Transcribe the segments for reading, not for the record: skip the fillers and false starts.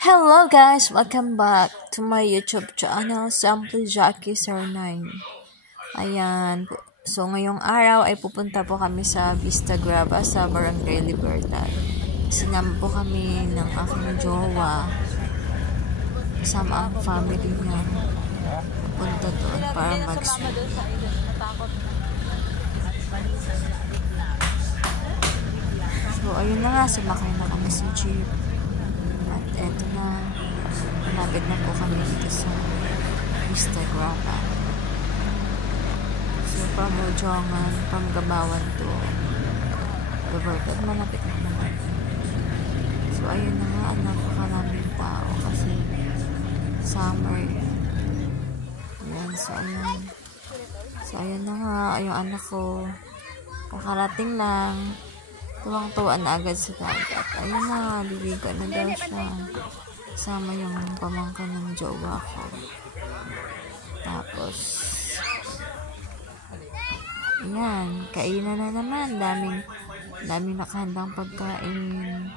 Hello guys! Welcome back to my YouTube channel, Simply Jackie 09. Ayan. So, ngayong araw ay pupunta po kami sa Vista Grava sa Barangay Libertad. Sinama po kami ng aking jowa. Kasama ang family niya. Pupunta doon para mag-swim. So, ayun na nga. Sumakay na kami sa jeep. At eto na, malapit na po kami dito sa Vista Grava. So, from Ujongan, from Gabawan to Libertad, malapit na naman. So, ayun na nga, napakaraming tao kasi summer. Ayan, so ayun. So, ayun na nga, yung anak ko, kakarating lang. Tuwang-tuwa na agad sa dagat. Ayun na, liligo na daw siya. Kasama yung pamangkin ng jowa ko. Tapos, ayan, kainan na naman. Daming nakahandang pagkain.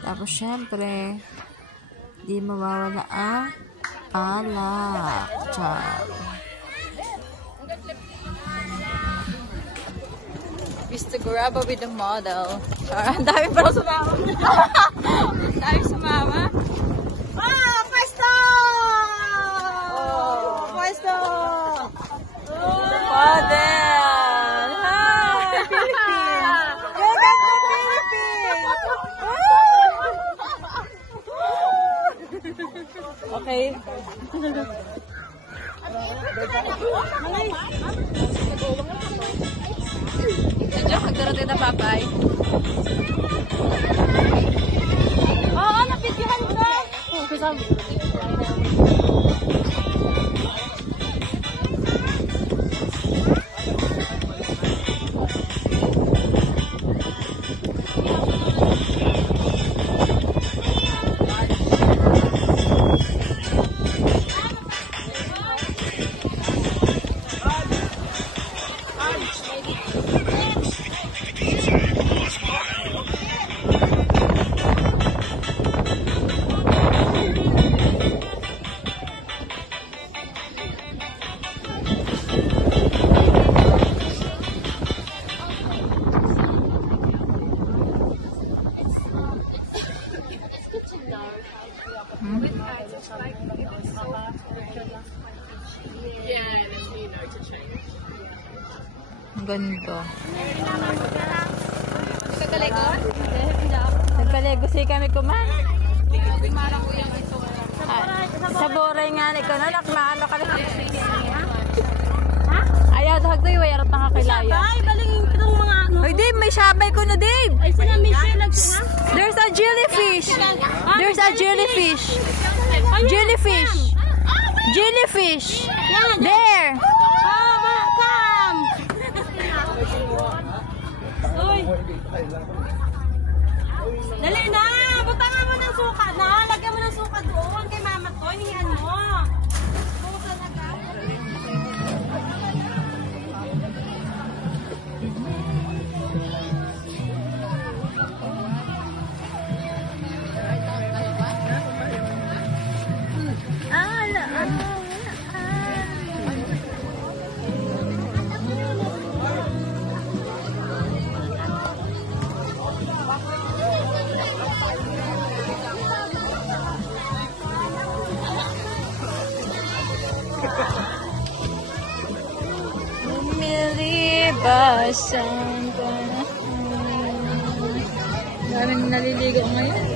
Tapos, syempre, di mawawala ang alak. Ciao. Vista Grava with the model. Ang dami parang sumama. Ang dami sumama. Pwesto! Pwesto! Model! Hi! Philippines! Welcome to Philippines! Okay. Magdarating na papay. Oo, napitihan ko. Kasama. Ganito. Nagkalego si kami kuman. Sa boray nga ni ko na nakmaano ka na. Ayaw dahag tayo wayarot na kakilaya. Sabay, baling itong mga ano. Oy Dave, may sabay ko na Dave. Ay sila Michelle nagsuha. There's a jellyfish. There's a jellyfish. Jellyfish. Jellyfish. There. Dali na! Butangan mo ng suka na! Lagyan mo ng suka doon kay mama ko. Hinihan mo. Bukan agad. Lumilibasan ka na. Daming naliligo ngayon.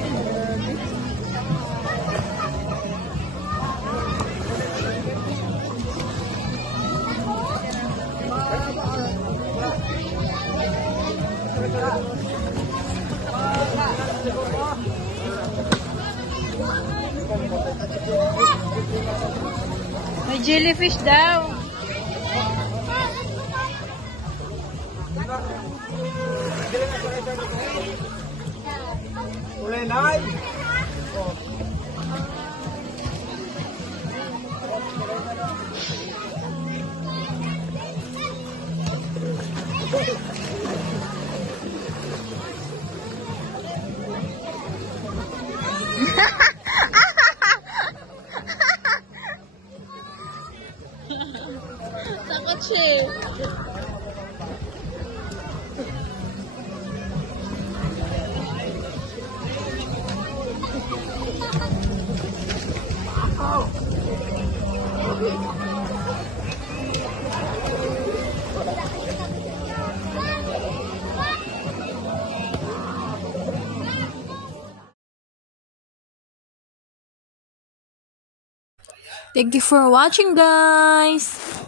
May jellyfish daw. Ulenay. Thank you for watching, guys!